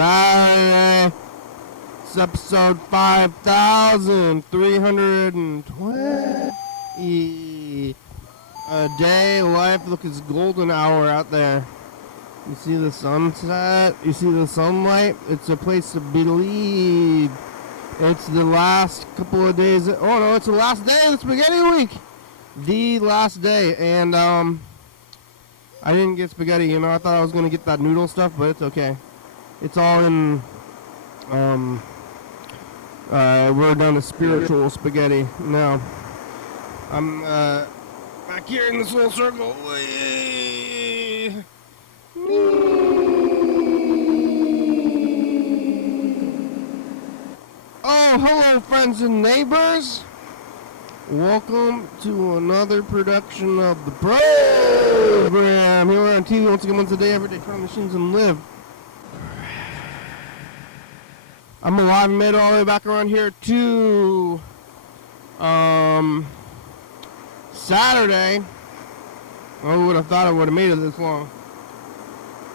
Saturday. It's episode 5320. A day life. Look, it's golden hour out there. You see the sunset? You see the sunlight? It's a place to believe. It's the last couple of days. Oh no, it's the last day of the Spaghetti Week. The last day. And I didn't get spaghetti, you know. I thought I was going to get that noodle stuff, but it's okay. It's all in, we're down to spiritual spaghetti now. I'm, back here in this little circle. Oh, hello, friends and neighbors. Welcome to another production of the program. Here we're on TV once again, once a day, every day, turn on machines and live. I'm alive and made it all the way back around here to Saturday. I would have thought I would have made it this long.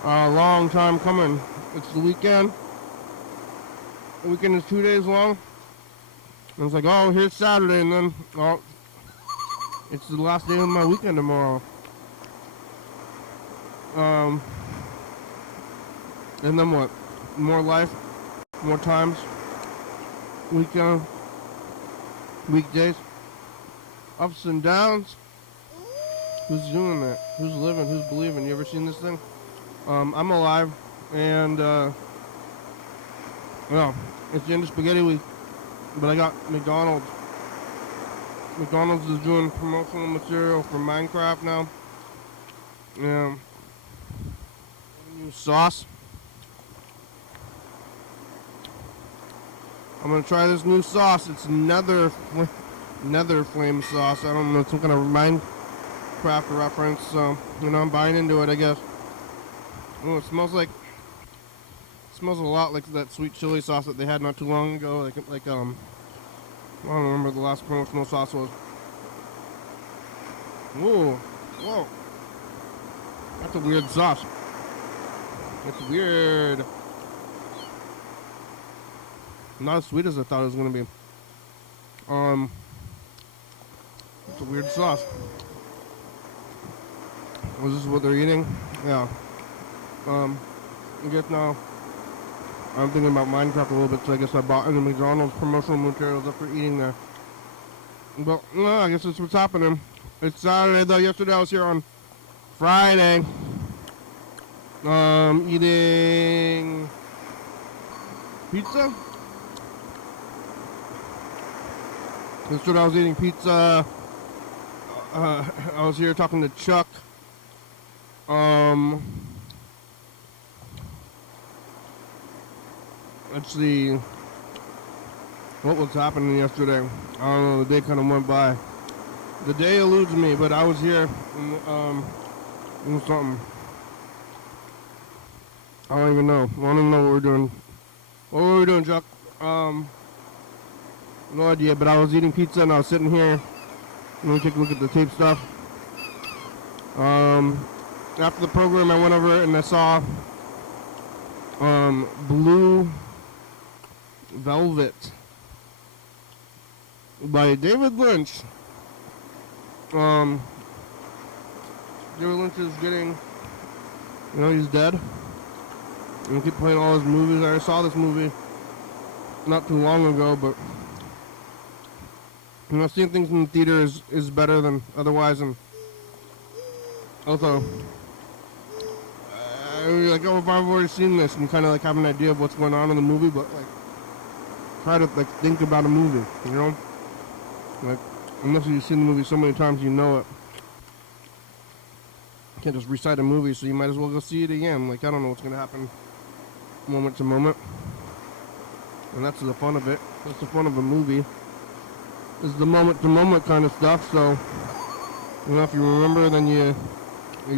A long time coming. It's the weekend. The weekend is 2 days long. And it's like, oh, here's Saturday, and then, oh, it's the last day of my weekend tomorrow. And then what? More life, more times, weekend, weekdays, ups and downs. Who's doing that? Who's living? Who's believing? You ever seen this thing? I'm alive, and, well, it's the end of Spaghetti Week. But I got McDonald's. McDonald's is doing promotional material for Minecraft now. Yeah. New sauce. I'm gonna try this new sauce. It's nether flame sauce. I don't know, it's some kind of Minecraft reference. So, you know, I'm buying into it, I guess. Oh, it smells a lot like that sweet chili sauce that they had not too long ago. I don't remember the last promotional sauce was. Whoa, whoa. That's a weird sauce. It's weird. Not as sweet as I thought it was gonna be. It's a weird sauce. Was this what they're eating? Yeah. I guess now I'm thinking about Minecraft a little bit, so I guess I bought into McDonald's promotional materials after eating there. But, no, I guess that's what's happening. It's Saturday, though. Yesterday I was here on Friday. Eating pizza. Yesterday I was eating pizza. I was here talking to Chuck. Let's see what was happening yesterday. I don't know, the day kind of went by. The day eludes me, but I was here doing something. I don't even know. I don't even know what we're doing. What were we doing, Chuck? No idea, but I was eating pizza and I was sitting here. Let me take a look at the tape stuff. After the program, I went over and I saw Blue Velvet by David Lynch. David Lynch is getting, you know, he's dead. And he keep playing all his movies. I saw this movie not too long ago, but you know, seeing things in the theater is better than otherwise. And also, like, oh, if I've already seen this and kind of like have an idea of what's going on in the movie, but like try to like think about a movie, you know? Like, unless you've seen the movie so many times, you know it. You can't just recite a movie, so you might as well go see it again. Like, I don't know what's gonna happen moment to moment. And that's the fun of it. That's the fun of a movie. Is the moment to moment kind of stuff, so you know, if you remember, then you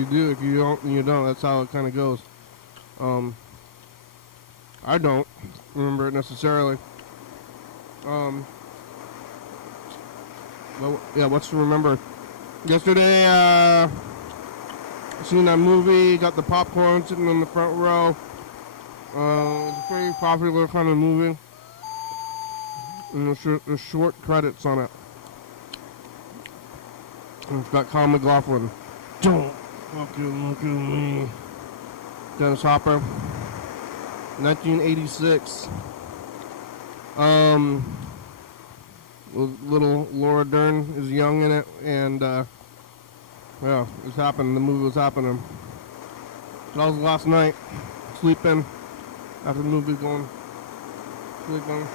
do. If you don't, you don't. That's how it kind of goes. I don't remember it necessarily. Well, yeah, what's to remember? Yesterday, seen that movie, got the popcorn sitting in the front row. It's a pretty popular kind of movie. And there's short credits on it. And it's got Kyle MacLachlan. Don't fucking look at me. Dennis Hopper. 1986. Little Laura Dern is young in it, and yeah, it's happening. The movie was happening. So that was last night, sleeping after the movie, going sleeping,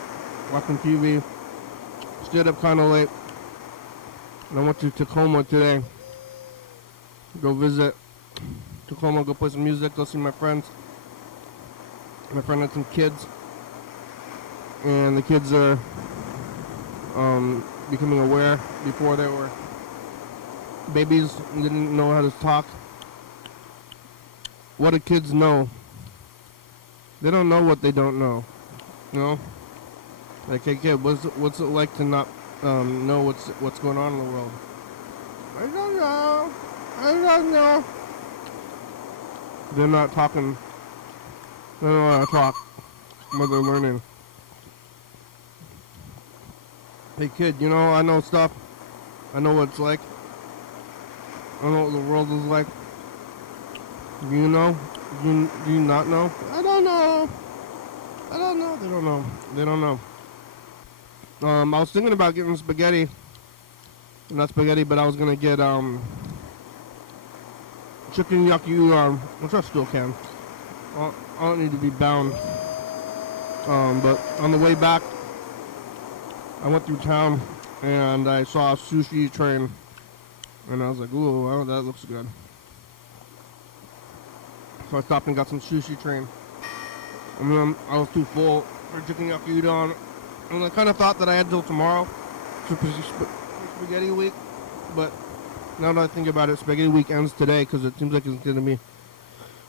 watching TV. Stayed up kind of late, and I went to Tacoma today. Go visit Tacoma, go play some music, go see my friends. My friend had some kids, and the kids are becoming aware. Before they were babies and didn't know how to talk. What do kids know? They don't know what they don't know. You know? Like, hey kid, what's it like to not know what's going on in the world? I don't know. I don't know. They're not talking. They don't know how to talk. What they're learning. Hey kid, you know, I know stuff. I know what it's like. I know what the world is like. Do you know? Do you not know? I don't know. I don't know. They don't know. They don't know. I was thinking about getting spaghetti. Not spaghetti, but I was gonna get chicken yaki udon, which I still can. I don't need to be bound. But on the way back, I went through town and I saw a sushi train, and I was like, ooh, oh, that looks good. So I stopped and got some sushi train. And then I was too full for chicken yaki udon, and I kind of thought that I had till tomorrow for spaghetti week, but now that I think about it, spaghetti week ends today because it seems like it's going to be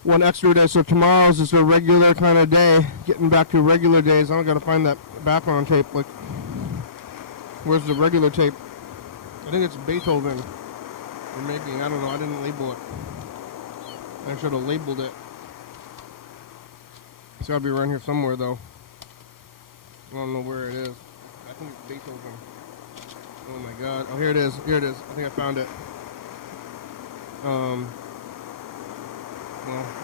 one extra day. So tomorrow's just a regular kind of day, getting back to regular days. I got to find that background tape. Like, where's the regular tape? I think it's Beethoven. Or maybe, I don't know, I didn't label it. I should have labeled it. It's gotta be around here somewhere though. I don't know where it is. I think it's Beethoven. Oh my god. Oh, here it is. Here it is. I think I found it. Well,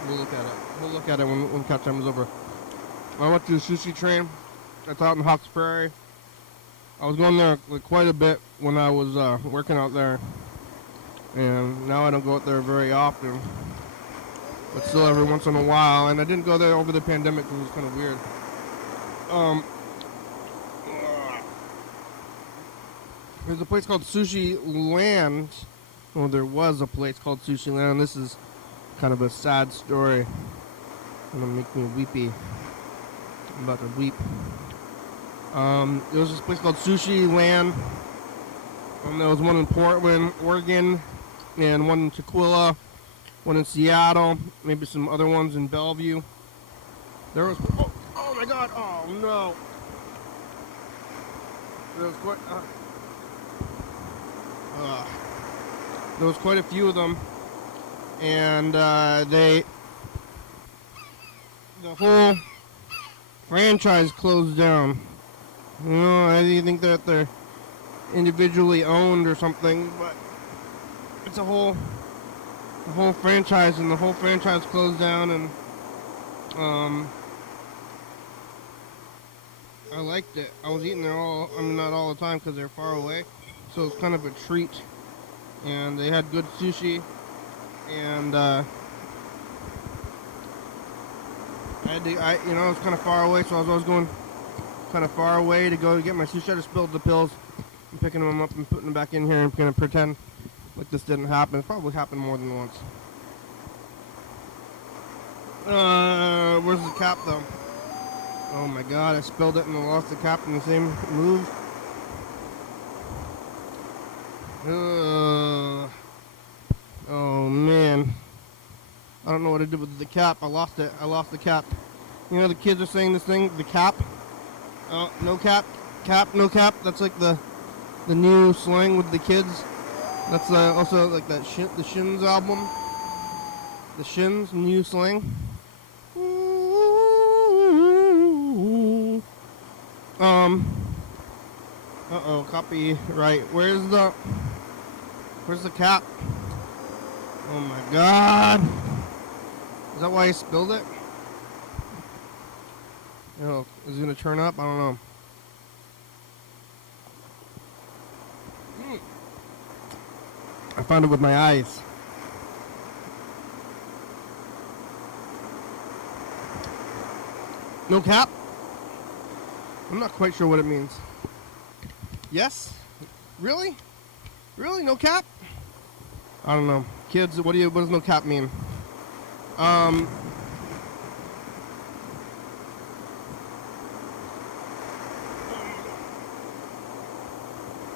we'll look at it. We'll look at it when cat time is over. I went to the sushi train. It's out in Hawks Ferry. I was going there like quite a bit when I was working out there, and now I don't go out there very often, but still every once in a while. And I didn't go there over the pandemic because it was kind of weird. There's a place called Sushi Land. Well, there was a place called Sushi Land. This is kind of a sad story. It's gonna make me weepy. I'm about to weep. There was this place called Sushi Land. There was one in Portland, Oregon, and one in Tukwila, one in Seattle, maybe some other ones in Bellevue. There was, oh my god, oh no. There was quite a few of them, and the whole franchise closed down. You know, I think that they're individually owned or something, but it's the whole franchise, and the whole franchise closed down. And I liked it. I was eating there not all the time because they're far away, so it's kind of a treat. And they had good sushi, and I was kind of far away, so I was always going kind of far away to go to get my sushi. I just spilled the pills. I'm picking them up and putting them back in here and gonna pretend like this didn't happen. It's probably happened more than once. Where's the cap though? Oh my god, I spilled it and I lost the cap in the same move. Oh man. I don't know what I did with the cap. I lost it. I lost the cap. You know, the kids are saying this thing, the cap. No cap, no cap. That's like the new slang with the kids. That's also like that the Shins album. The Shins, new slang. Um. Copyright. Where's the cap? Oh my god. Is that why I spilled it? Is it gonna turn up? I don't know. I found it with my eyes. No cap? I'm not quite sure what it means. Yes? Really? Really? No cap? I don't know. Kids, what does no cap mean?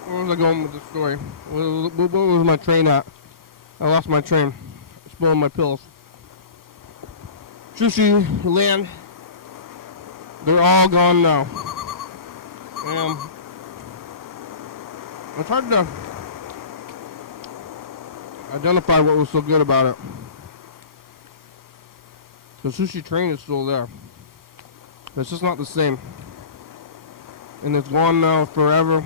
Where was I going with the story? Where was my train at? I lost my train. Spilling my pills. Sushi land. They're all gone now. It's hard to identify what was so good about it. The sushi train is still there. But it's just not the same. And it's gone now forever.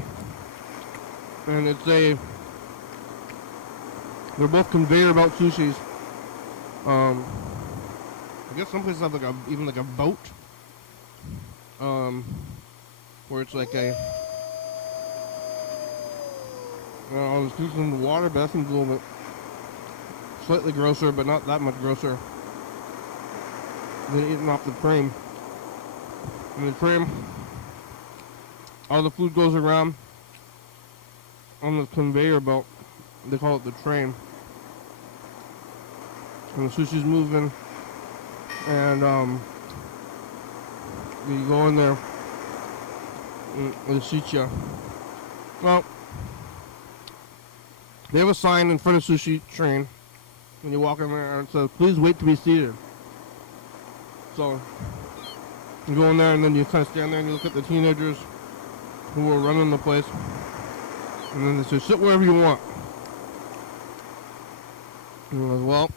And they're both conveyor belt sushis. I guess some places have even like a boat. Where it's like I was using the water, but that seems a little bit slightly grosser, but not that much grosser than eating off the frame. And the frame, all the food goes around on the conveyor belt. They call it the train. And the sushi's moving, and you go in there and they seat you. Well, they have a sign in front of sushi train when you walk in there and it says, "Please wait to be seated." So you go in there and then you kind of stand there and you look at the teenagers who are running the place, and then they say, "Sit wherever you want." And I goes, "Well,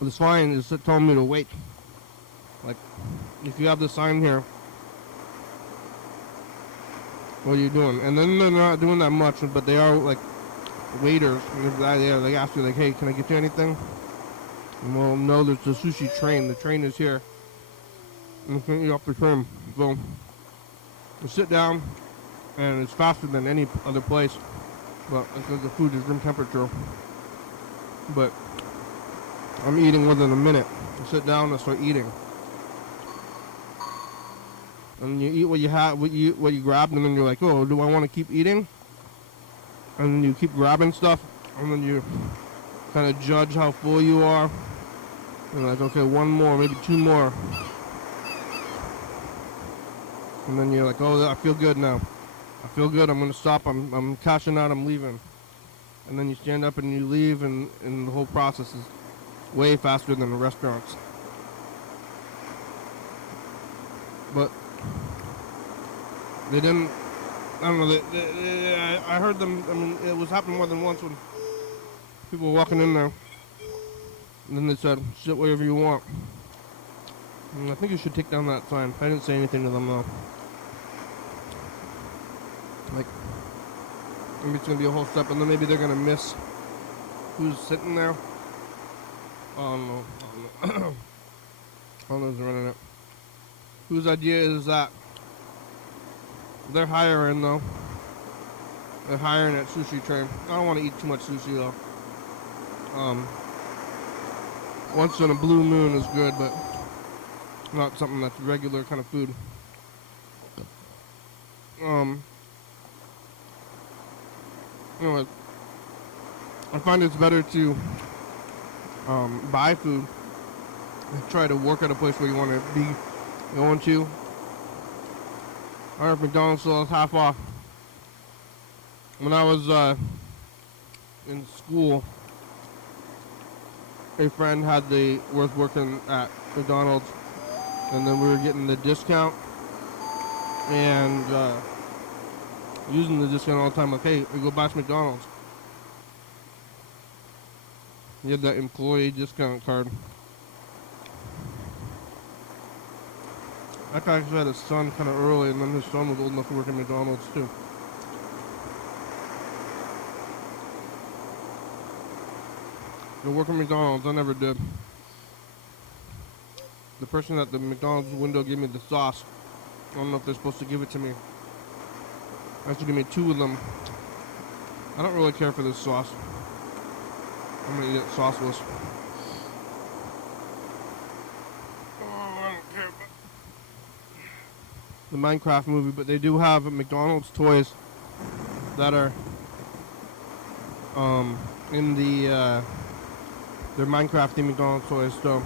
the sign is telling me to wait. Like, if you have the sign here, what are you doing?" And then they're not doing that much, but they are like waiters. And they ask you like, "Hey, can I get you anything?" And, well, no, there's the sushi train. The train is here. And it's getting you off the train. So you sit down, and it's faster than any other place. But because the food is room temperature. But I'm eating within a minute. I sit down and start eating. And you eat what you have, what you grabbed, and then you're like, "Oh, do I want to keep eating?" And then you keep grabbing stuff, and then you kind of judge how full you are. And you're like, "Okay, one more, maybe two more." And then you're like, "Oh, I feel good now. I feel good. I'm gonna stop. I'm cashing out. I'm leaving." And then you stand up and you leave, and the whole process is way faster than the restaurants. But they didn't. I don't know. I heard them. I mean, it was happening more than once when people were walking in there, and then they said, "Sit wherever you want." And I think you should take down that sign. I didn't say anything to them though. Like, maybe it's gonna be a whole step, and then maybe they're gonna miss who's sitting there. Oh no! I don't know who's running it. Whose idea is that? They're hiring though. They're hiring at sushi train. I don't want to eat too much sushi though. Once in a blue moon is good, but not something that's regular kind of food. Anyway, I find it's better to buy food and try to work at a place where you want to be going to. I heard McDonald's still has half off. When I was in school, a friend was working at McDonald's, and then we were getting the discount and using the discount all the time. Like, "Hey, we go back to McDonald's." He had that employee discount card. That guy actually had his son kind of early, and then his son was old enough to work at McDonald's too. To work at McDonald's, I never did. The person at the McDonald's window gave me the sauce. I don't know if they're supposed to give it to me. They have to give me 2 of them. I don't really care for this sauce. I'm gonna eat it sauceless. Oh, I don't care about the Minecraft movie, but they do have McDonald's toys that are in the they're Minecraft themed McDonald's toys. So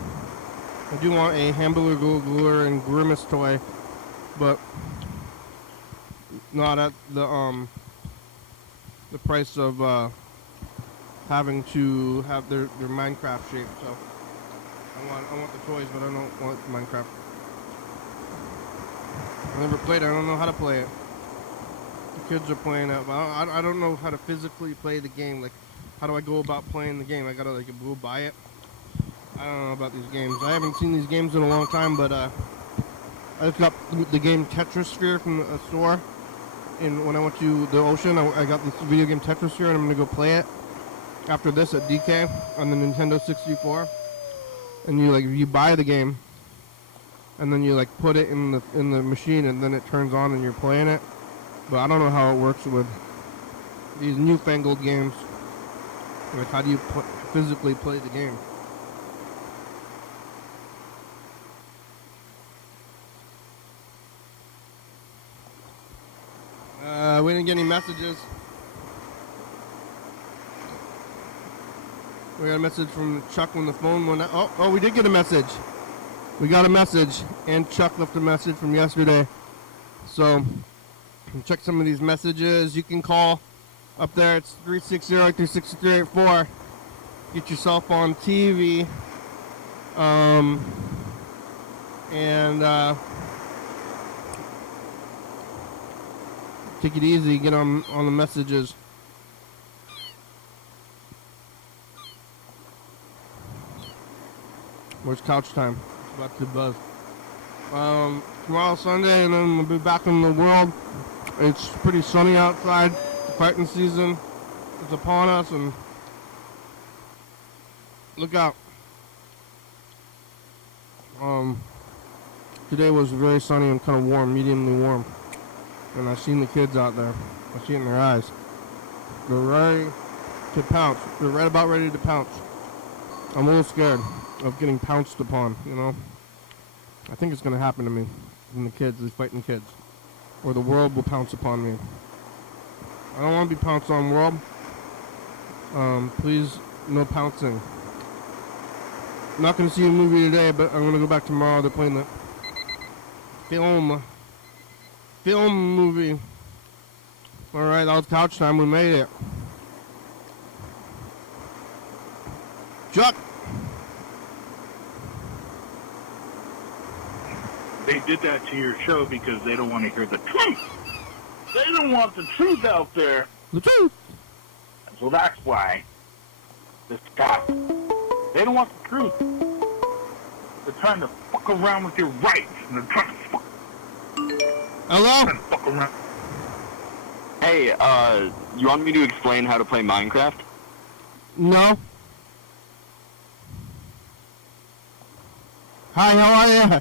I do want a Hamburger and Grimace toy, but not at the price of having to have their Minecraft shape. So I want the toys, but I don't want Minecraft. I never played it. I don't know how to play it. The kids are playing it, but I don't know how to physically play the game. Like, how do I go about playing the game? I gotta like go buy it. I don't know about these games. I haven't seen these games in a long time, but I just got the game Tetrisphere from a store. And when I went to the ocean, I got this video game Tetrisphere, and I'm gonna go play it after this at DK on the Nintendo 64. And you buy the game, and then you like put it in the machine, and then it turns on, and you're playing it. But I don't know how it works with these newfangled games. Like, how do you physically play the game? We didn't get any messages. We got a message from Chuck when the phone went out. Oh, we did get a message. We got a message, and Chuck left a message from yesterday. So, check some of these messages. You can call up there. It's 360-36384. Get yourself on TV. Take it easy. Get on the messages. Where's couch time? It's about to buzz. Tomorrow Sunday, and then we'll be back in the world. It's pretty sunny outside. The fighting season is upon us, and look out. Today was very sunny and kind of warm, mediumly warm. And I've seen the kids out there. I see it in their eyes. They're ready to pounce. They're right about ready to pounce. I'm a little scared of getting pounced upon, you know. I think it's going to happen to me from the kids, these fighting kids. Or the world will pounce upon me. I don't want to be pounced on, world. Please, no pouncing. I'm not going to see a movie today, but I'm going to go back tomorrow. They're playing the film movie. Alright, that was couch time. We made it. Chuck! They did that to your show because they don't want to hear the truth. They don't want the truth out there. The truth! So that's why this guy, they don't want the truth. They're trying to fuck around with your rights. And they're trying to fuck. Hello? Trying to fuck around. Hey, you want me to explain how to play Minecraft? No. Hi, how are you?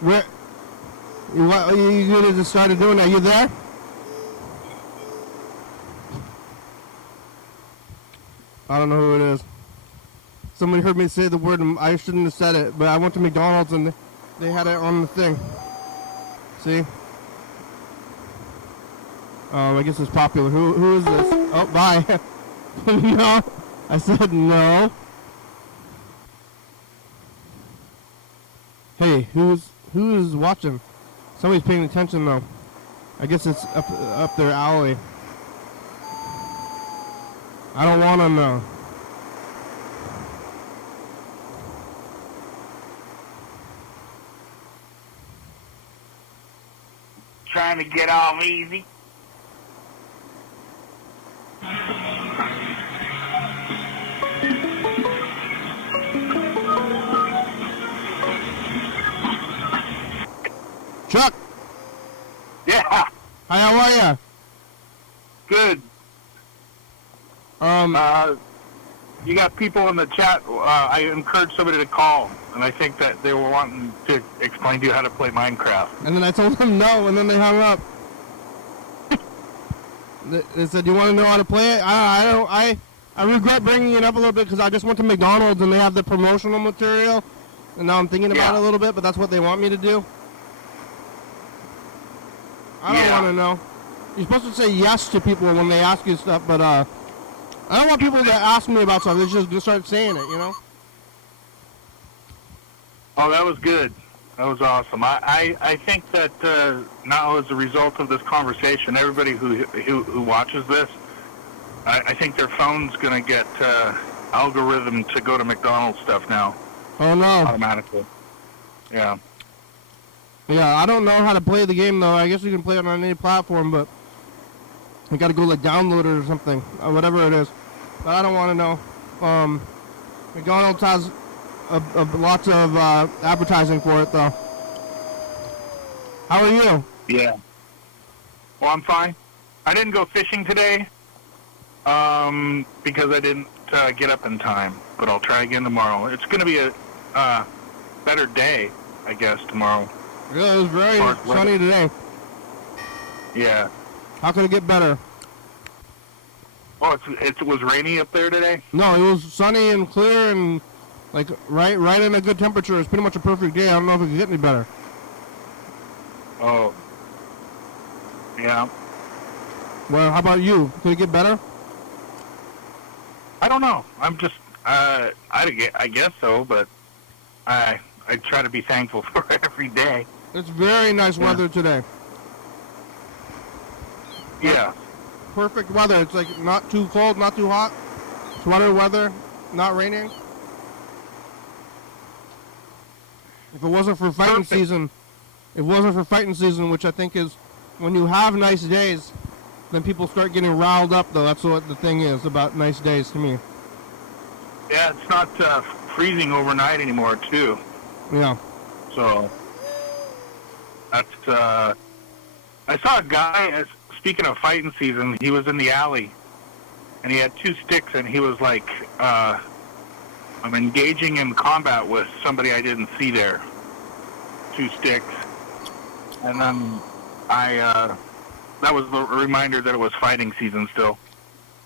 Where? What are you gonna just started doing? Are you there? I don't know who it is. Somebody heard me say the word, and I shouldn't have said it, but I went to McDonald's and they had it on the thing. See? I guess it's popular. Who is this? Oh, bye. No. I said no. Hey, who is watching? Somebody's paying attention though. I guess it's up their alley. I don't want to know. Trying to get off easy. Chuck. Yeah, Hi, how are ya? good. You got people in the chat. I encouraged somebody to call, and I think that they were wanting to explain to you how to play Minecraft. And then I told them no, and then they hung up. They said, "Do you want to know how to play it?" I regret bringing it up a little bit because I just went to McDonald's and they have the promotional material, and now I'm thinking about it a little bit. But that's what they want me to do. I don't want to know. You're supposed to say yes to people when they ask you stuff, but I don't want people to ask me about stuff. They just start saying it, you know. Oh, that was good. That was awesome. I think that now as a result of this conversation, everybody who watches this, I think their phone's going to get algorithm to go to McDonald's stuff now. Oh, no. Automatically. Yeah. Yeah, I don't know how to play the game, though. I guess you can play it on any platform, but you got to go, like, download it or something, or whatever it is. But I don't want to know. McDonald's has lots of advertising for it, though. How are you? Yeah. Well, I'm fine. I didn't go fishing today because I didn't get up in time, but I'll try again tomorrow. It's going to be a better day, I guess, tomorrow. Yeah, it was very sunny today. Yeah. How could it get better? Oh, it was rainy up there today? No, it was sunny and clear and like right in a good temperature. It's pretty much a perfect day. I don't know if it could get any better. Oh. Yeah. Well, how about you? Could it get better? I don't know. I'm just I guess so, but I try to be thankful for every day. It's very nice weather today. Yeah. Perfect weather. It's like not too cold, not too hot. Sweater weather, not raining. If it wasn't for fighting season, which I think is when you have nice days, then people start getting riled up, though. That's what the thing is about nice days to me. Yeah, it's not freezing overnight anymore, too. Yeah. So, that's, I saw a guy, speaking of fighting season, he was in the alley, and he had 2 sticks, and he was like, I'm engaging in combat with somebody I didn't see there. 2 sticks. And then that was the reminder that it was fighting season still.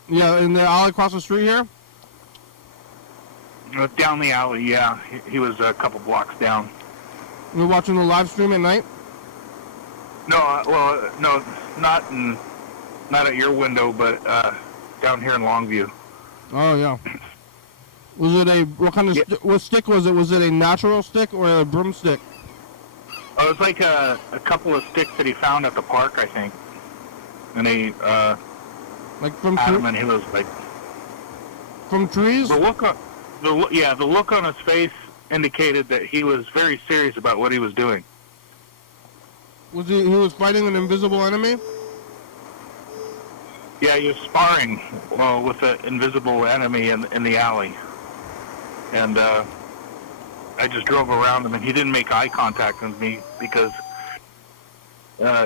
Yeah, in the alley across the street here? Down the alley, yeah. He was a couple blocks down. You were watching the live stream at night? No, no, not at your window, but down here in Longview. Oh, yeah. Was it what kind of, what stick was it? Was it a natural stick or a broomstick? Oh, it was like a couple of sticks that he found at the park, I think. And he, like from had him, and he was like... From trees? The look on his face indicated that he was very serious about what he was doing. Was he was fighting an invisible enemy? Yeah, he was sparring with an invisible enemy in the alley. And I just drove around him, and he didn't make eye contact with me because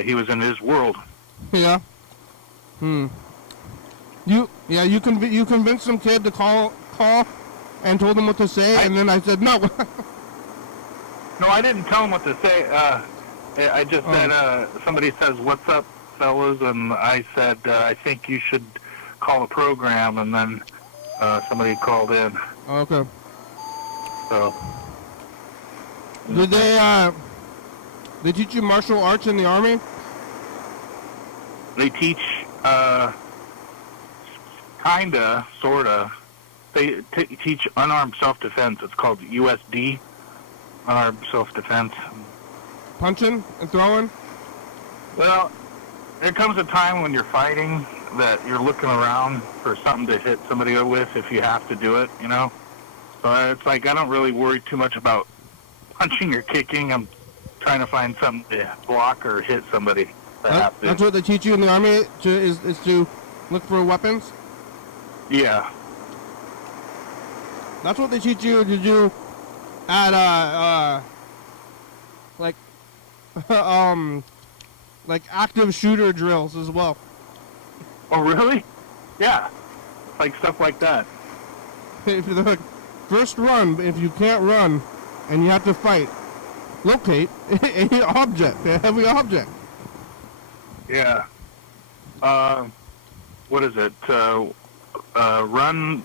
he was in his world. Yeah. You convinced some kid to call and told him what to say, and then I said no. No, I didn't tell him what to say. I just said, somebody says, "What's up, fellas?" And I said, "I think you should call a program." And then somebody called in. Okay. So. Did they teach you martial arts in the Army? They teach, kinda, sorta. They teach unarmed self-defense. It's called USD, unarmed self-defense. Punching and throwing? Well, there comes a time when you're fighting that you're looking around for something to hit somebody with if you have to do it, you know? So it's like I don't really worry too much about punching or kicking. I'm trying to find something to block or hit somebody. That's what they teach you in the Army, is to look for weapons? Yeah. That's what they teach you to do at, like, like active shooter drills as well. Oh, really? Yeah. Like stuff like that. If you're like, first run, if you can't run and you have to fight, locate a object, a heavy object. Yeah. What is it? Run.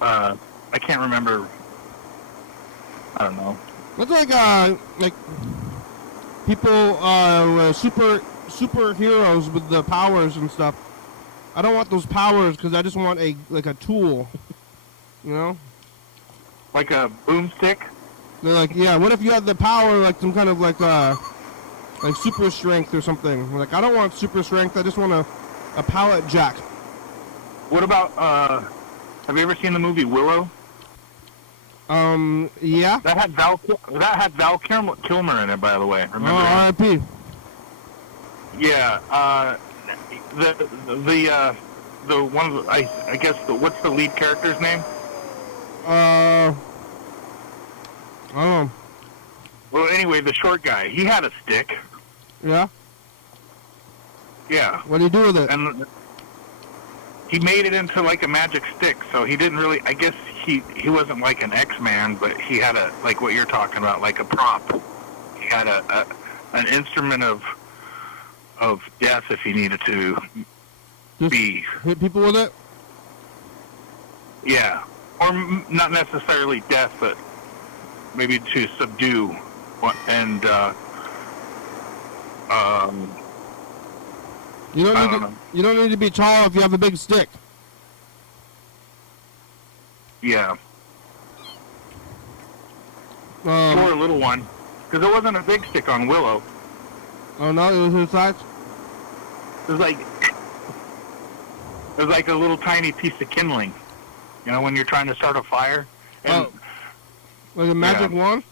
I can't remember. I don't know. It's like people, superheroes with the powers and stuff. I don't want those powers because I just want a tool, you know? Like a boomstick? They're like, yeah, what if you had the power, like some kind of like super strength or something? Like, I don't want super strength, I just want a pallet jack. What about, have you ever seen the movie Willow? Yeah. That had Val Kilmer in it, by the way. Remember? Oh, R.I.P. Yeah, the one, I guess, what's the lead character's name? I don't know. Well, anyway, the short guy, he had a stick. Yeah? Yeah. What do you do with it? And he made it into like a magic stick, so he didn't really, I guess he wasn't like an X-Man, but he had like what you're talking about, like a prop. He had an instrument of death if he needed to Just be. hit people with it? Yeah. Or not necessarily death, but maybe to subdue. And, You don't need to be tall if you have a big stick. yeah. Or Um, a little one. Because there wasn't a big stick on Willow. oh no, it was his size? It was like a little tiny piece of kindling. You know, when you're trying to start a fire. And Oh. Like a magic wand?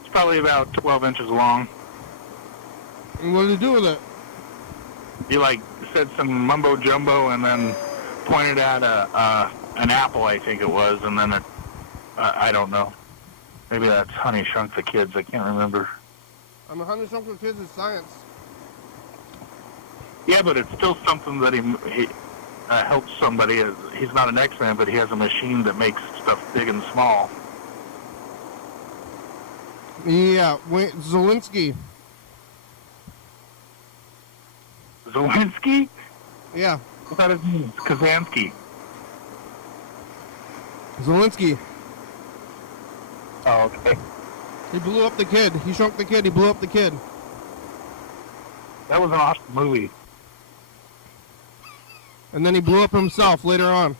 it's probably about 12 inches long. And what did he do with it? He like said some mumbo jumbo and then pointed at an apple, I think it was, and then I don't know. Maybe that's Honey Shrunk the Kids. I can't remember. I'm 100 something kids in science. Yeah, but it's still something that he helps somebody. He's not an X-Man, but he has a machine that makes stuff big and small. Yeah, wait, Zelensky. Zelensky? Yeah, I thought his name was Kazansky. Zelensky. Oh, okay. He blew up the kid. He shrunk the kid. He blew up the kid. That was an awesome movie. And then he blew up himself later on.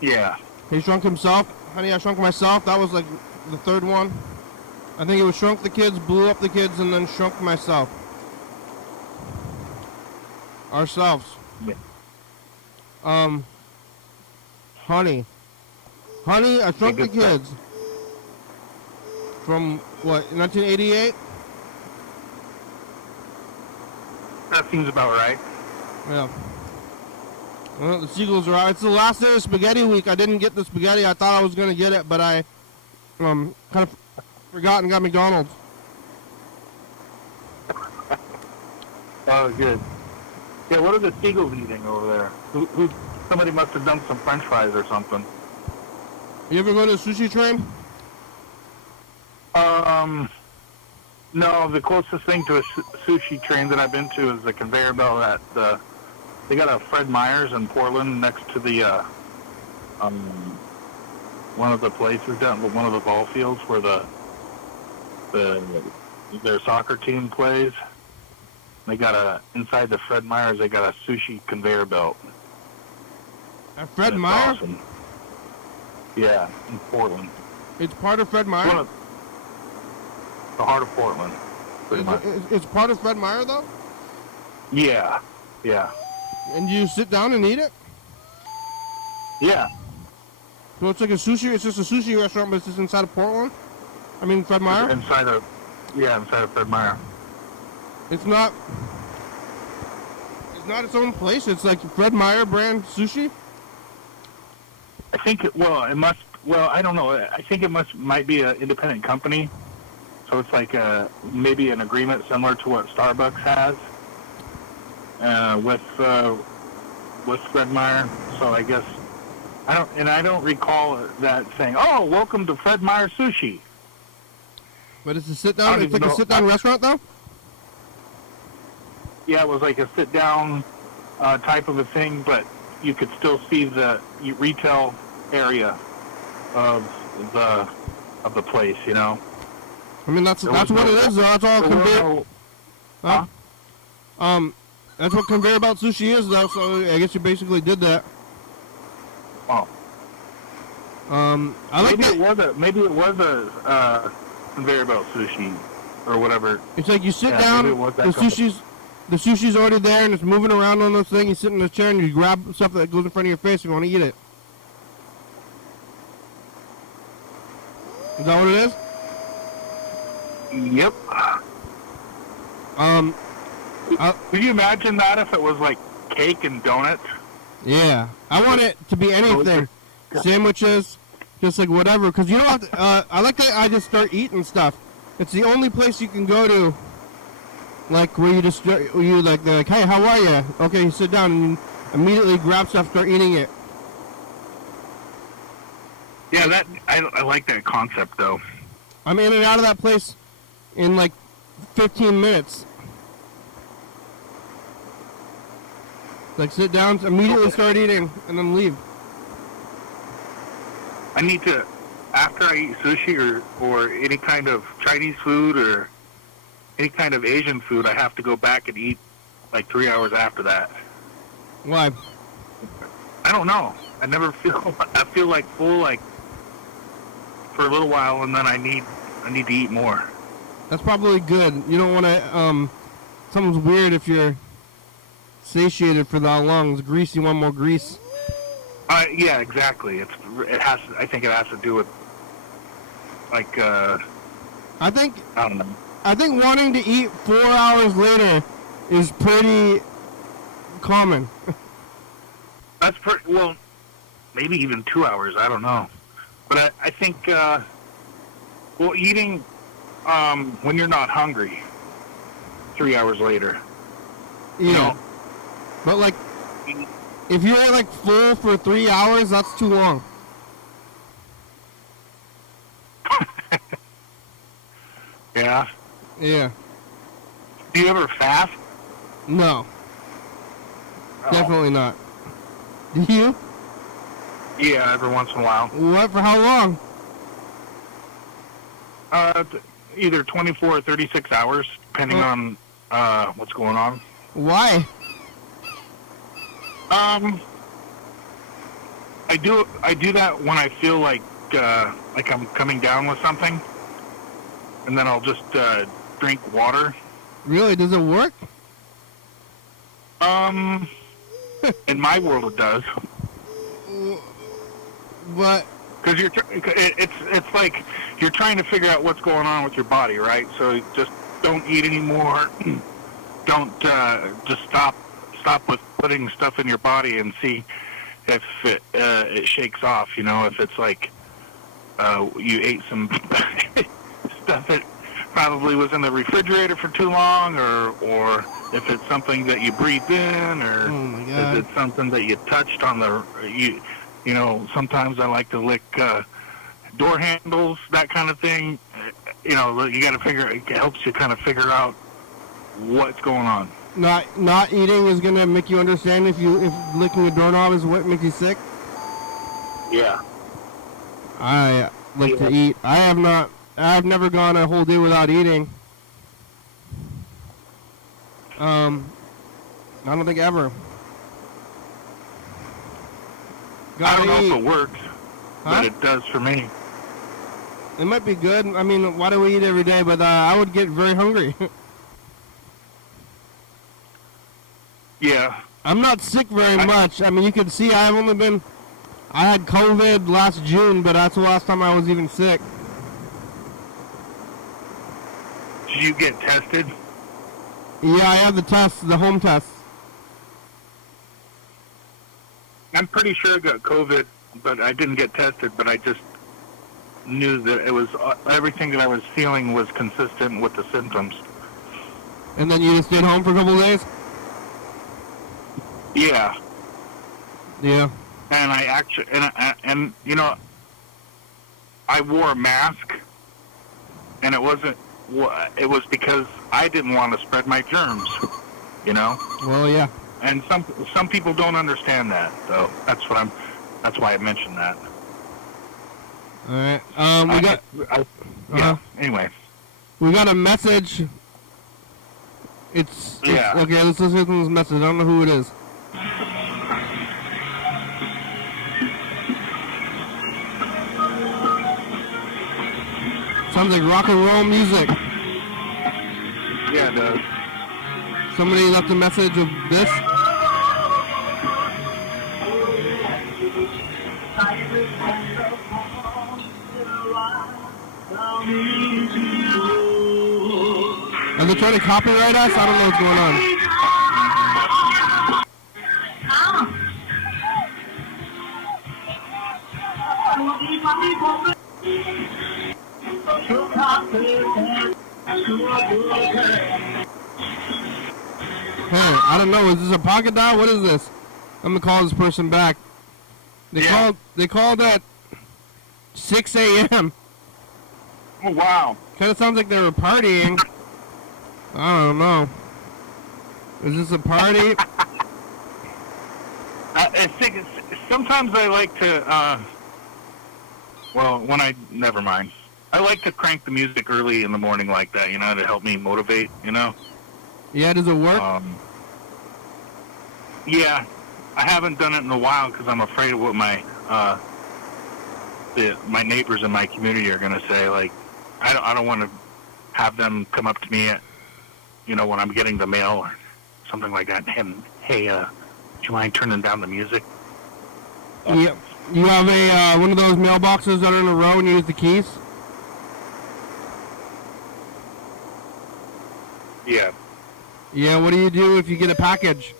Yeah. He shrunk himself. Honey, I Shrunk Myself. That was like the third one. I think it was Shrunk the Kids, Blew Up the Kids, and then Shrunk Myself. Ourselves. Yeah. Honey, I Shrunk the Kids. From, what, 1988? That seems about right. Yeah. Well, the seagulls are out. It's the last day of spaghetti week. I didn't get the spaghetti. I thought I was going to get it, but I kind of forgot and got McDonald's. Oh, good. Yeah, what are the seagulls eating over there? Somebody must have done some French fries or something. You ever go to a sushi train? No, the closest thing to a sushi train that I've been to is the conveyor belt at, they got a Fred Meyer's in Portland next to the, one of the places down, one of the ball fields where their soccer team plays. They got inside the Fred Meyer's, they got a sushi conveyor belt. At Fred Meyer? Awesome. Yeah, in Portland. It's part of Fred Meyer? The heart of Portland, pretty much. It's part of Fred Meyer, though? Yeah, yeah. And you sit down and eat it? Yeah. So it's like it's just a sushi restaurant, but it's just inside of Portland? I mean, Fred Meyer? Inside of Fred Meyer. It's not its own place? It's like Fred Meyer brand sushi? I think it must, well, I don't know. I think it might be an independent company, so it's like maybe an agreement similar to what Starbucks has with Fred Meyer. So I guess I don't recall that saying, "Oh, welcome to Fred Meyer Sushi." But it's a sit-down. It's like a sit-down restaurant, though. Yeah, it was like a sit-down type of a thing, but you could still see the retail area of the place. You know. I mean, that's what it is. Though. That's all conveyor. That's what conveyor belt sushi is, though. So I guess you basically did that. Oh. Maybe it was a conveyor belt sushi or whatever. It's like you sit down. The sushi's already there and it's moving around on this thing. You sit in the chair and you grab stuff that goes in front of your face if you want to eat it. Is that what it is? Yep. Could you imagine that if it was like cake and donuts? Yeah. I want it to be anything. Sandwiches, just like whatever. Because you don't have to, I like that I just start eating stuff. It's the only place you can go to, like, where they're like, hey, how are you? Okay, you sit down and you immediately grab stuff, start eating it. Yeah, I like that concept, though. I'm in and out of that place in like 15 minutes. Like, sit down, immediately start eating, and then leave. I need to, after I eat sushi or any kind of Chinese food or any kind of Asian food, I have to go back and eat like 3 hours after that. Why? I don't know. I feel like full, like, for a little while, and then I need to eat more. That's probably good. You don't want to, something's weird if you're satiated for that long. It's grease, you want more grease. Yeah, exactly. I think it has to do with, like, I don't know. I think wanting to eat 4 hours later is pretty common. That's pretty, well, maybe even 2 hours, I don't know. But I think, eating when you're not hungry, 3 hours later. Yeah. You know, but, like, if you're, like, full for 3 hours, that's too long. Yeah. Yeah. Do you ever fast? No. Oh. Definitely not. Do you? Yeah, every once in a while. What? For how long? Either 24 or 36 hours, depending on what's going on. Why? I do that when I feel like I'm coming down with something, and then I'll just drink water. Really? Does it work? In my world, it does. But because it's like you're trying to figure out what's going on with your body, right? So just don't eat anymore. Don't just stop with putting stuff in your body and see if it shakes off. You know, if it's like you ate some stuff that probably was in the refrigerator for too long, or if it's something that you breathed in, or is it something that you touched on you know, sometimes I like to lick door handles, that kind of thing. You know, you got to figure. It helps you kind of figure out what's going on. Not eating is gonna make you understand if licking a doorknob is what makes you sick. Yeah. I like to eat. I've never gone a whole day without eating. I don't think ever. I don't know if it works, but it does for me. It might be good. I mean, why do we eat every day? But I would get very hungry. Yeah. I'm not sick very much. I mean, you can see I had COVID last June, but that's the last time I was even sick. Did you get tested? Yeah, I had the home test. I'm pretty sure I got COVID, but I didn't get tested, but I knew that it was everything that I was feeling was consistent with the symptoms. And then you just stayed home for a couple of days? Yeah. Yeah. And I actually, and you know, I wore a mask, and it was because I didn't want to spread my germs, you know? Well, yeah. And some people don't understand that, so that's why I mentioned that. All right. Anyway. We got a message. It's okay. Let's listen to this message. I don't know who it is. Sounds like rock and roll music. Yeah, it does. Somebody left a message of this. Are they trying to copyright us? I don't know what's going on. Hey, I don't know. Is this a pocket dial? What is this? I'm gonna call this person back. They called at 6 a.m. Oh, wow. Kind of sounds like they were partying. I don't know. Is this a party? Sometimes I like to, never mind. I like to crank the music early in the morning like that, you know, to help me motivate, you know? Yeah, does it work? Yeah. I haven't done it in a while because I'm afraid of what my neighbors in my community are going to say. Like, I don't want to have them come up to me, when I'm getting the mail or something like that. And, hey, do you mind turning down the music? Yeah. You have a one of those mailboxes that are in a row and you use the keys? Yeah. Yeah, what do you do if you get a package?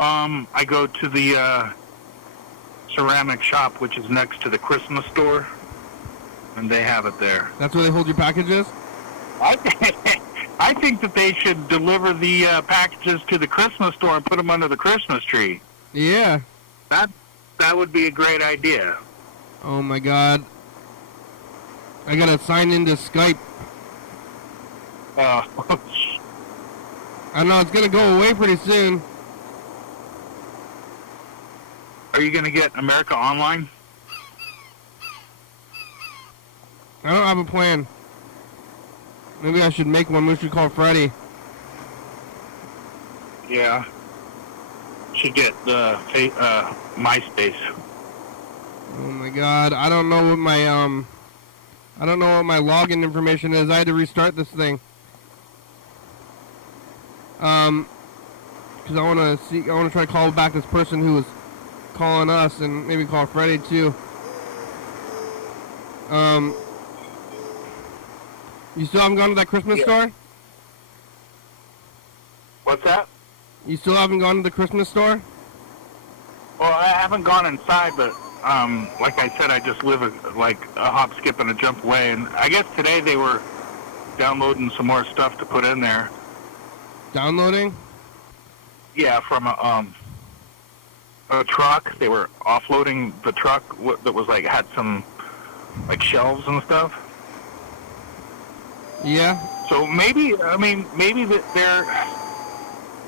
I go to the ceramic shop, which is next to the Christmas store, and they have it there. That's where they hold your packages? I think that they should deliver the packages to the Christmas store and put them under the Christmas tree. Yeah. That would be a great idea. Oh my God. I gotta sign into Skype. I know, it's gonna go away pretty soon. Are you gonna get America Online? I don't have a plan. Maybe I should make one. We should call Freddie. Yeah. Should get the MySpace. Oh my God! I don't know what my login information is. I had to restart this thing. Because I want to try to call back this person who was calling us, and maybe call Freddie too. You still haven't gone to that Christmas store? What's that? You still haven't gone to the Christmas store? Well, I haven't gone inside, but like I said, I just live a hop, skip, and a jump away. And I guess today they were downloading some more stuff to put in there. Downloading? Yeah, from a truck. They were offloading the truck that was had some shelves and stuff. Yeah. So maybe that they're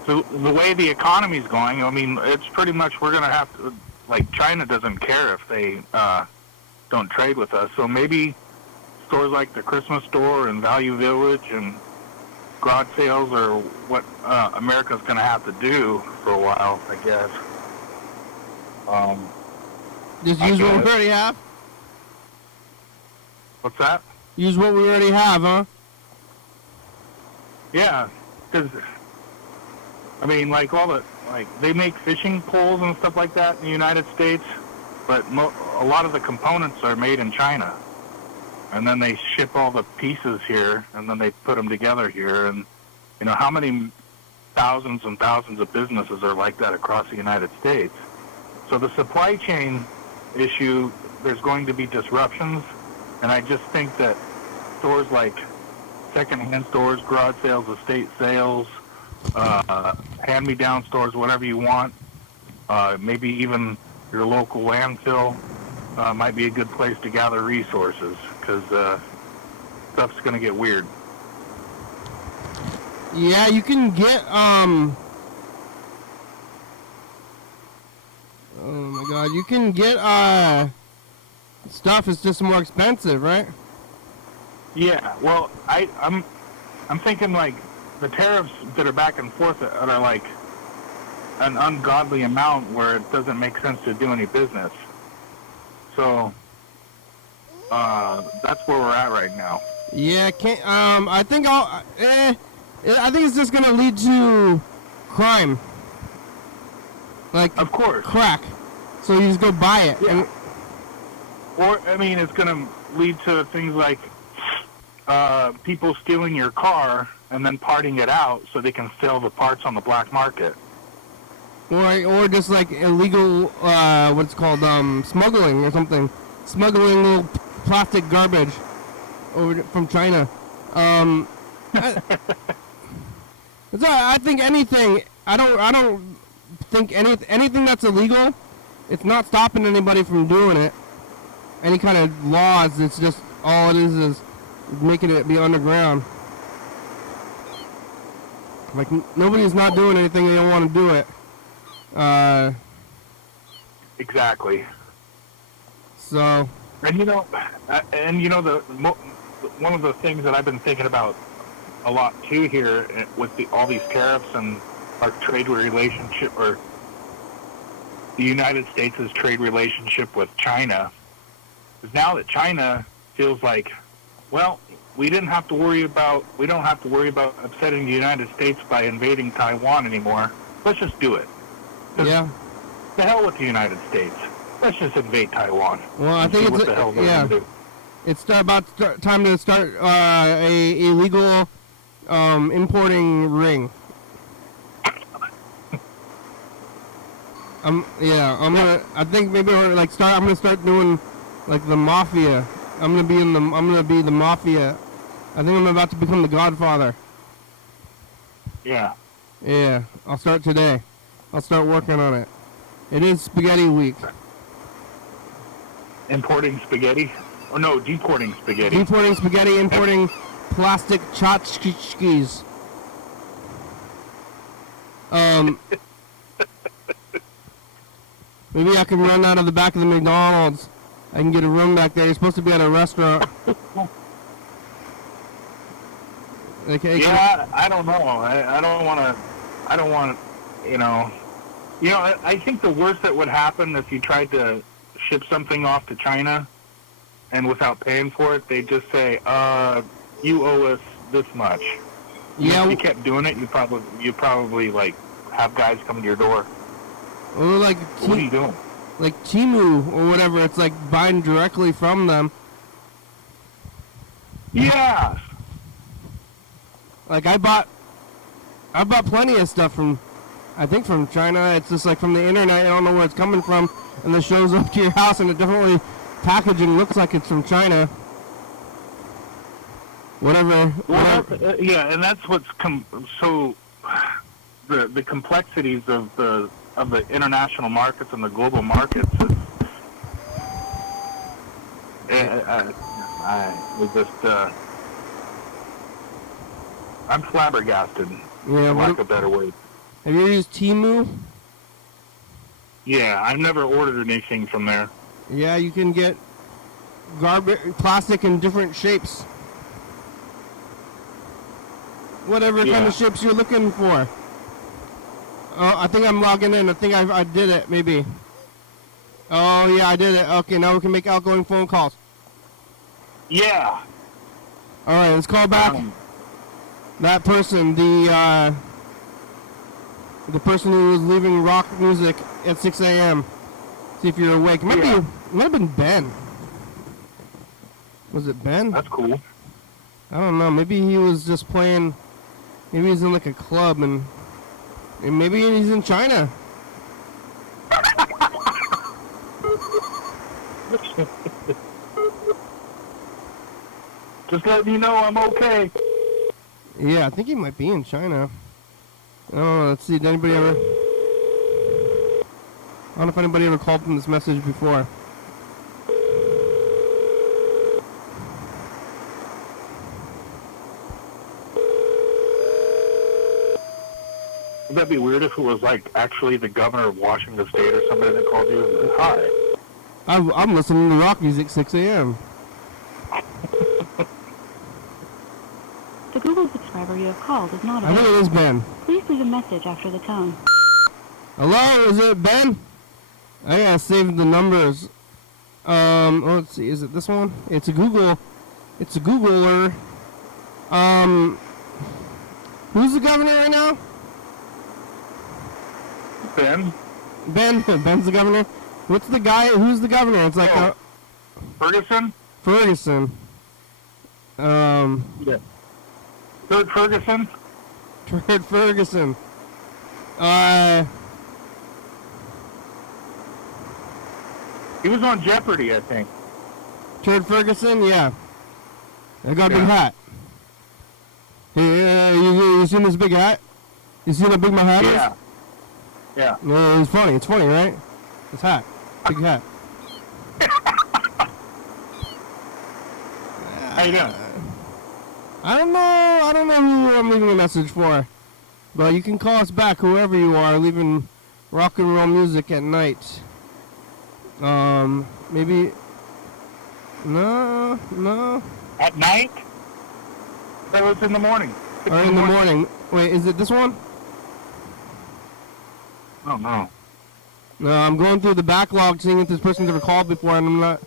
the way the economy's going. I mean, it's pretty much we're gonna have to China doesn't care if they don't trade with us. So maybe stores like the Christmas store and Value Village and garage sales are what America's gonna have to do for a while, I guess. Just use what we already have? What's that? Use what we already have, huh? Yeah, because I mean, they make fishing poles and stuff like that in the United States, but a lot of the components are made in China, and then they ship all the pieces here, and then they put them together here, and how many thousands and thousands of businesses are like that across the United States? So the supply chain issue there's going to be disruptions, and I just think that stores like secondhand stores, garage sales, estate sales, hand-me-down stores, whatever you want, maybe even your local landfill might be a good place to gather resources, because stuff's going to get weird. Yeah, you can get, oh my god, you can get, stuff, it's just more expensive, right? Yeah, well, I'm thinking like the tariffs that are back and forth are like an ungodly amount where it doesn't make sense to do any business. So that's where we're at right now. Yeah, can't, I think I think it's just gonna lead to crime. Like, Of course. crack. So you just go buy it. Yeah. Or, I mean, it's going to lead to things like people stealing your car and then parting it out so they can sell the parts on the black market. Or just like illegal, what's called, smuggling or something. Smuggling little plastic garbage over from China. I think anything, I don't think anything that's illegal, it's not stopping anybody from doing it. Any kind of laws, it's just, all it is making it be underground. Like, nobody's not doing anything, they don't want to do it. Exactly. So. And you know, one of the things that I've been thinking about a lot too here with all these tariffs and our trade relationship, or the United States' trade relationship with China, is now that China feels like, well, we don't have to worry about upsetting the United States by invading Taiwan anymore. Let's just do it. Yeah. The hell with the United States. Let's just invade Taiwan. Well, I think what the hell they're gonna do. It's time to start a illegal importing ring. I think maybe I'm gonna start doing like the mafia. I'm gonna be the mafia. I think I'm about to become the Godfather. Yeah. Yeah, I'll start today. I'll start working on it. It is Spaghetti Week. Importing spaghetti? Or no, deporting spaghetti. Deporting spaghetti, importing plastic tchotchkes. Maybe I can run out of the back of the McDonald's. I can get a room back there. You're supposed to be at a restaurant. Yeah, I don't know. I don't want, I think the worst that would happen if you tried to ship something off to China and without paying for it, they'd just say, you owe us this much. Yeah. If you kept doing it, you probably like have guys come to your door. Or like, what are you doing? Like Timu or whatever, it's like buying directly from them. Yeah. Like I bought plenty of stuff from China. It's just like from the internet. I don't know where it's coming from, and it shows up to your house, and it definitely packaging looks like it's from China. Whatever. Well, yeah, and that's what's so the complexities of the international markets and the global markets. I'm flabbergasted. Yeah, for lack of a better word. Have you ever used Timu? Yeah, I've never ordered anything from there. Yeah, you can get plastic in different shapes. Whatever kind of shapes you're looking for. Oh, I think I'm logging in. I think I did it, maybe. Oh, yeah, I did it. Okay, now we can make outgoing phone calls. Yeah. All right, let's call back that person, the person who was leaving rock music at 6 a.m. See if you're awake. It might have been Ben. Was it Ben? That's cool. I don't know. Maybe he was just playing. Maybe he's in like a club and maybe he's in China. Just letting you know I'm okay. Yeah, I think he might be in China. I don't know. Let's see. Did anybody ever? I don't know if anybody ever called from this message before. Would that be weird if it was like actually the governor of Washington State or somebody that called you? Hi. I'm listening to rock music 6 a.m. The Google subscriber you have called is not I think it available. is Ben. Please leave a message after the tone. Hello, is it Ben? I gotta save the numbers. Let's see, is it this one? It's a Google. It's a Googler. Who's the governor right now? Ben? Ben's the governor. What's the guy? Who's the governor? It's like Ferguson? Ferguson. Yeah. Third Ferguson? Turd Ferguson. He was on Jeopardy, I think. Turd Ferguson, yeah. I got a big Yeah. hat. Hey, you seen this big hat? You seen how big my hat is? Yeah. Yeah. No, it's funny. It's funny, right? This hat. Big hat. How you doing? I don't know who I'm leaving a message for. But you can call us back, whoever you are, leaving rock and roll music at night. Maybe... No. At night? That was in the morning. Or in the morning. Wait, is it this one? Oh, no. No, I'm going through the backlog, seeing if this person's ever called before, and I'm not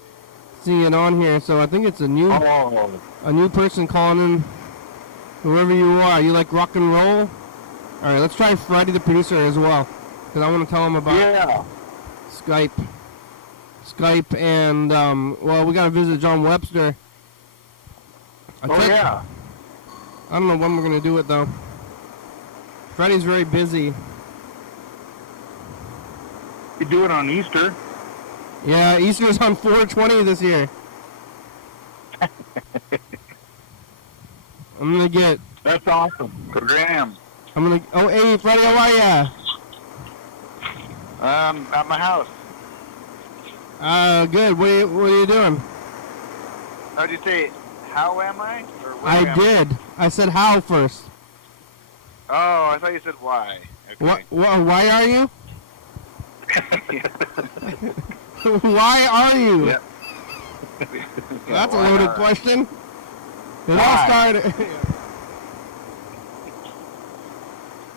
seeing it on here. So I think it's a new person calling in. Whoever you are, you like rock and roll? All right, let's try Freddie, the producer, as well, because I want to tell him about Skype, and well, we gotta visit John Webster. I don't know when we're gonna do it though. Freddie's very busy. You do it on Easter. Yeah, Easter's on 4/20 this year. I'm gonna get. That's awesome. Graham. Oh, hey, Freddie, how are ya? At my house. Good. What are you doing? How'd you say, how am I? Or where I am did. I said how first. Oh, I thought you said why. Okay. Why are you? Why are you? Yep. That's a loaded question. It all Why? started.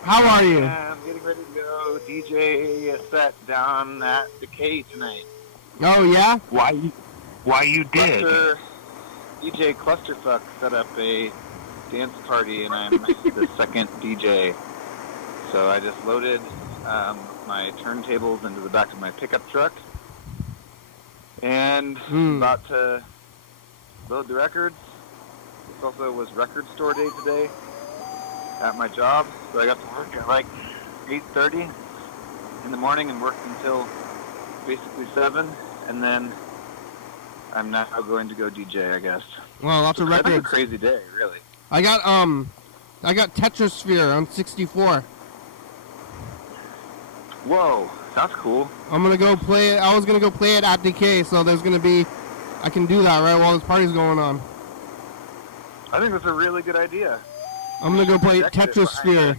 How are you? I'm getting ready to go DJ a set down at Decay tonight. Oh yeah? Why you did? DJ Clusterfuck set up a dance party, and I'm the second DJ. So I just loaded my turntables into the back of my pickup truck, and about to load the records. This also was record store day today at my job, so I got to work at like 8:30 in the morning and worked until basically 7, and then I'm now going to go DJ, I guess. Well, lots of It's records. a crazy day, really. I got Tetrasphere on 64. Whoa, that's cool. I'm gonna go play it. I was gonna go play it at DK, so there's gonna be. I can do that right while this party's going on. I think that's a really good idea. I'm gonna go play Project it Tetrasphere.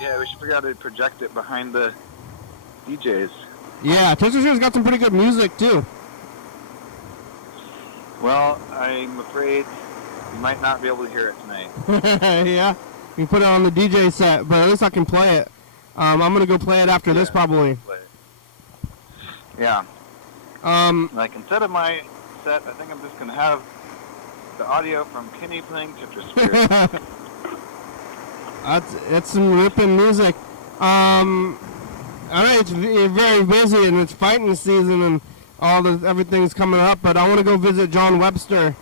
Yeah, we should figure out how to project it behind the DJs. Yeah, Tetrasphere's got some pretty good music too. Well, I'm afraid you might not be able to hear it tonight. Yeah, you can put it on the DJ set, but at least I can play it. I'm gonna go play it after this probably. Yeah. Like instead of my set, I think I'm just gonna have the audio from Kenny playing Tetrasphere. That's some ripping music. All right, it's very busy and it's fighting season and everything's coming up. But I want to go visit John Webster.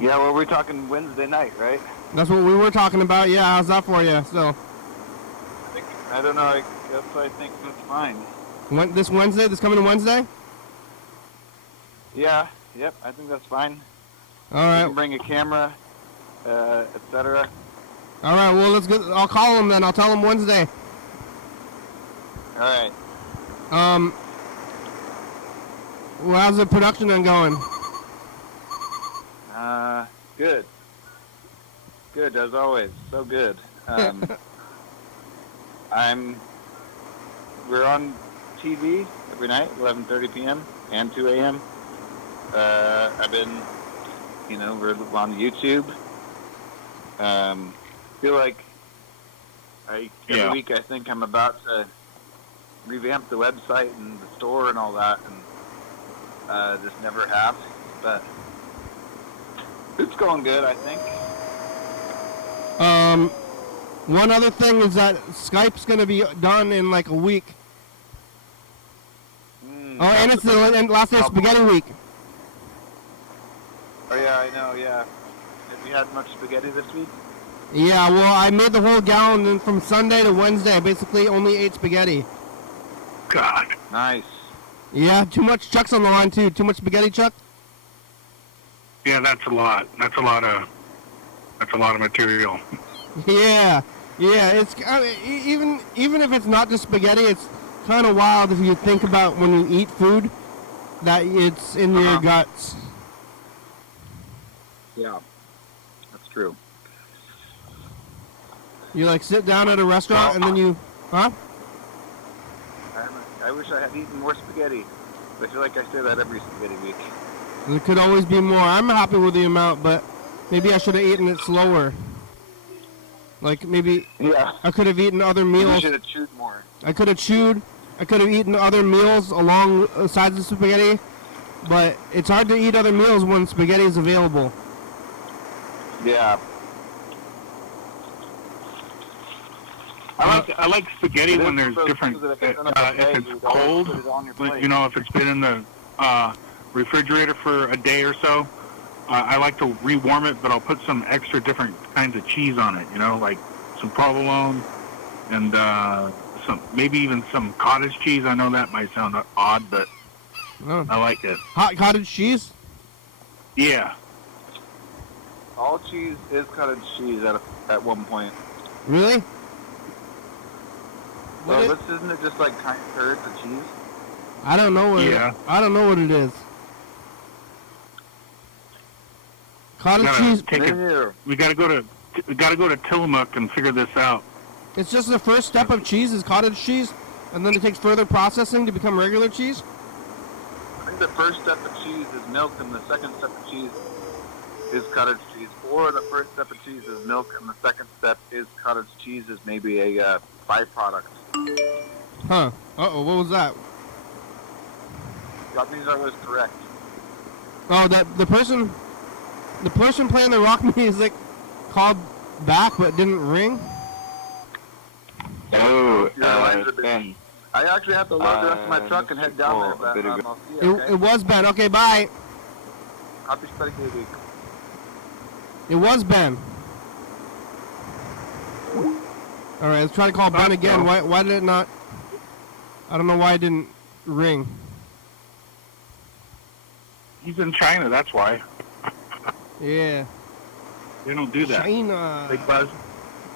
Yeah, well, we're talking Wednesday night, right? That's what we were talking about. Yeah, how's that for you? So. I don't know. I guess I think that's fine. This Wednesday? This coming Wednesday? Yeah. Yep. I think that's fine. All You right. can bring a camera, etc. All right. Well, let's go. I'll call him then. I'll tell him Wednesday. All right. Well, how's the production then going? Good. Good as always. So good. We're on TV every night, 11:30 p.m. and 2 a.m. I've been, we're on YouTube. Feel like every week I think I'm about to revamp the website and the store and all that, and just never have. But it's going good, I think. One other thing is that Skype's going to be done in like a week. And it's the last day of Spaghetti Week. Oh yeah, I know. Yeah. Have you had much spaghetti this week? Yeah, well, I made the whole gallon, and from Sunday to Wednesday, I basically only ate spaghetti. God. Nice. Yeah, too much Chuck's on the line too. Too much spaghetti, Chuck. Yeah, that's a lot. That's a lot of material. Yeah. It's even if it's not just spaghetti, it's kind of wild if you think about when you eat food that it's in your guts. Yeah, that's true. You like sit down at a restaurant and then you, huh? I wish I had eaten more spaghetti. I feel like I say that every spaghetti week. There could always be more. I'm happy with the amount, but maybe I should have eaten it slower. Like maybe I could have eaten other meals. You should have chewed more. I could have eaten other meals alongside the spaghetti, but it's hard to eat other meals when spaghetti is available. Yeah. I like spaghetti when there's different. If it's cold, if it's been in the refrigerator for a day or so, I like to rewarm it, but I'll put some extra different kinds of cheese on it. Like some provolone and maybe even some cottage cheese. I know that might sound odd, but I like it. Hot cottage cheese? Yeah. All cheese is cottage cheese at one point. Really? Well, isn't it just like tiny curds of cheese? I don't know what. I don't know what it is. Cottage cheese. We gotta go to Tillamook and figure this out. It's just the first step of cheese is cottage cheese, and then it takes further processing to become regular cheese. I think the first step of cheese is milk, and the second step of cheese is cottage cheese. Or the first step of cheese is milk, and the second step is cottage cheese is maybe a byproduct. Huh. Uh-oh, what was that? That means I was correct. Oh, the person playing the rock music called back but didn't ring? Oh, Ben. I actually have to load the rest of my truck and head down there, but I'll see you, okay? It was Ben. Okay, bye. Happy Spaghetti Week. It was Ben. All right, let's try to call Ben again. Why did it not? I don't know why it didn't ring. He's in China, that's why. Yeah. They don't do that. China.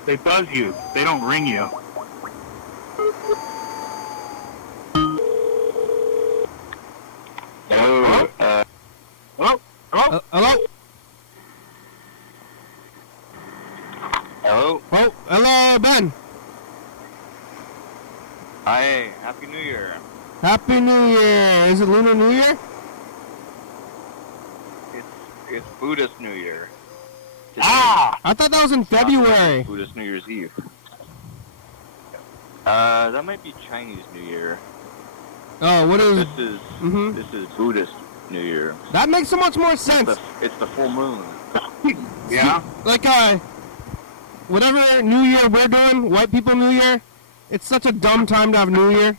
They buzz you. They don't ring you. Hello. Hello? Hello? Hello? Hello. Oh, hello, Ben. Hi. Happy New Year. Happy New Year. Is it Lunar New Year? It's Buddhist New Year. I thought that was in February. Buddhist New Year's Eve. That might be Chinese New Year. Oh, what is? This is Buddhist New Year. That makes so much more sense. It's the full moon. Yeah. Like whatever New Year we're doing, white people New Year. It's such a dumb time to have New Year.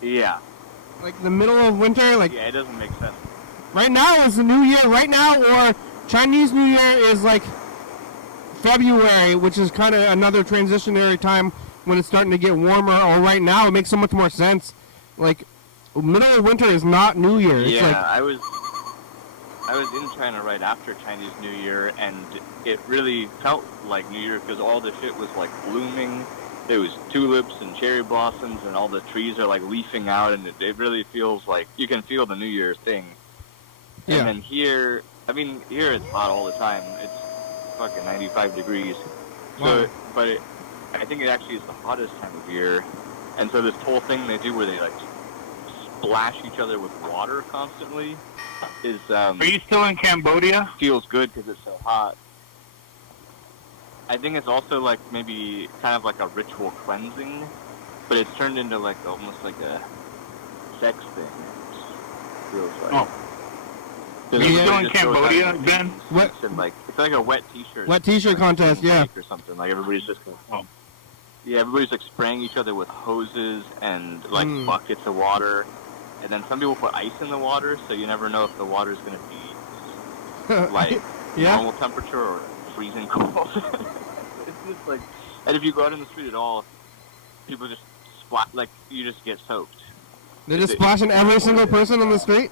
Yeah. Like the middle of winter, like. Yeah, it doesn't make sense. Right now is the New Year. Right now, or Chinese New Year is like February, which is kind of another transitionary time when it's starting to get warmer. Or right now, it makes so much more sense. Like middle of winter is not New Year. It's Yeah, like, I was in China right after Chinese New Year, and it really felt like New Year because all the shit was like blooming. There was tulips and cherry blossoms, and all the trees are like leafing out, and it really feels like you can feel the New Year thing. Yeah. And then here, I mean, here it's hot all the time. It's fucking 95 degrees. So, Wow. but I think it actually is the hottest time of year. And so this whole thing they do where they like splash each other with water constantly is Are you still in Cambodia? feels good because it's so hot. I think it's also like maybe kind of like a ritual cleansing, but it's turned into like almost like a sex thing. It feels like. Oh. Are you still in Cambodia, Ben? What? And like it's like a wet T-shirt. Wet T-shirt contest, yeah. Or something like everybody's just. Oh. Yeah, everybody's like spraying each other with hoses and like buckets of water, and then some people put ice in the water, so you never know if the water's gonna be like Yeah. normal temperature or freezing cold. It's just like, and if you go out in the street at all, people just splat, like you just get soaked. They're just splashing every single person on the street?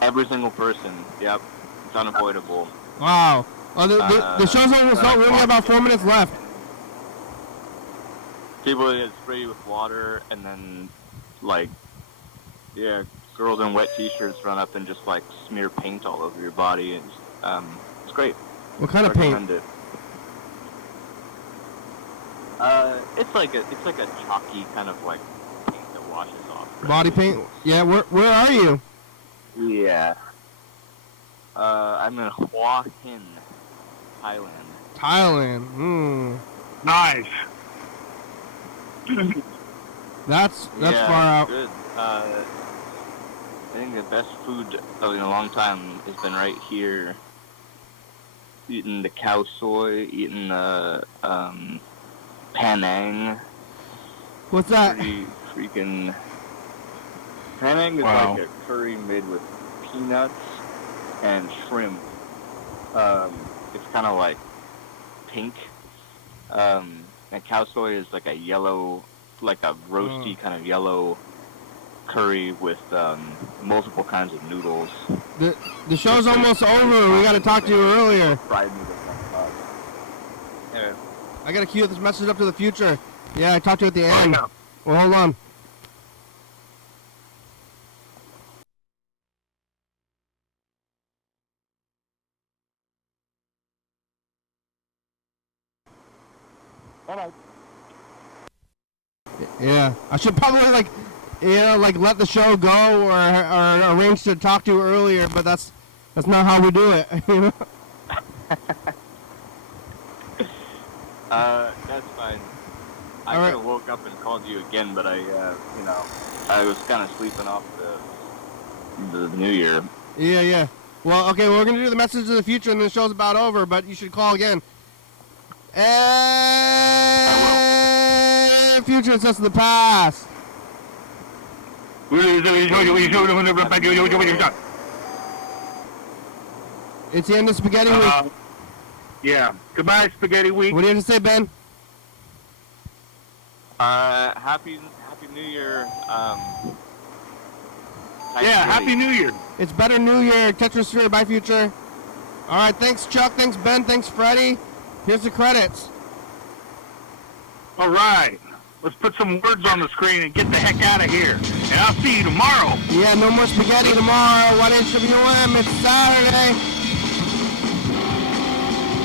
Every single person. Yep, it's unavoidable. Wow. Oh, the show's almost out. We only have about 4 minutes left. People get sprayed with water, and then like, yeah, girls in wet T-shirts run up and just like smear paint all over your body, and it's great. What kind of paint? It. It's like a chalky kind of like paint that washes off. Body paint? Yeah. Where are you? Yeah. I'm in Hua Hin, Thailand. Thailand. Nice. That's yeah, far out. Good. I think the best food in a long time has been right here. Eating the cow soy, eating the Panang. What's that? Pretty freaking. Panang is Wow. like a curry made with peanuts and shrimp. It's kind of like pink. And cow soy is like a yellow, like a roasty kind of yellow curry with multiple kinds of noodles. The show's almost over. We got to talk to you earlier. Fried noodles on top. Yeah. I got to cue this message up to the future. Yeah, I talked to you at the end. no. Well, hold on. Yeah, I should probably like let the show go or arrange to talk to you earlier, but that's not how we do it. You know? That's fine. I All right. could have woke up and called you again, but I was kind of sleeping off the New Year. Yeah. Well, okay, we're gonna do the message of the future, and the show's about over. But you should call again. And future is just the past. It's the end of Spaghetti Week. Yeah. Goodbye, Spaghetti Week. What do you have to say, Ben? Happy New Year. Yeah, Happy New Year. It's better New Year. Tetrasphere, bye, future. All right, thanks, Chuck. Thanks, Ben. Thanks, Freddie. Here's the credits. All right. Let's put some words on the screen and get the heck out of here. And I'll see you tomorrow. Yeah, no more spaghetti tomorrow. YDHWM, it's Saturday.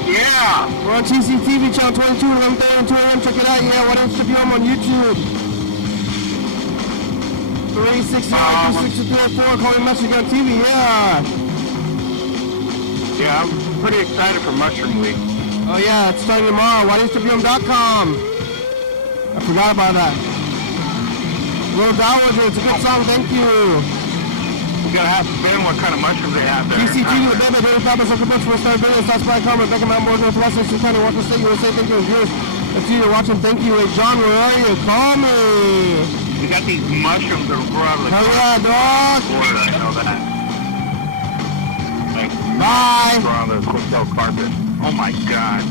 Yeah. We're on TCTV channel 22, 11:30 and 2 a.m. Check it out. Yeah, YDHWM on YouTube. 369-26304. Call me message on TV. Yeah. Yeah, I'm pretty excited for Mushroom Week. Oh, yeah, it's starting tomorrow. YDHWM.com. I forgot about that. Little Dowager, it's a good song. Thank you. We gotta ask Ben what kind of mushrooms they have there. TCTV, the baby, David Papa, Social Books, Full Star Billions, South Spy, Carmen, Beckham, Mountain, Northwest, Eastern County, Washington State, USA. Thank you, viewers. If you're watching, thank you. Hey, John, where are you? Call me. We got these mushrooms that grow out of the Hell yeah, dog. Florida, I know that. Like, Bye. grow on the Quintel carpet. Oh my God.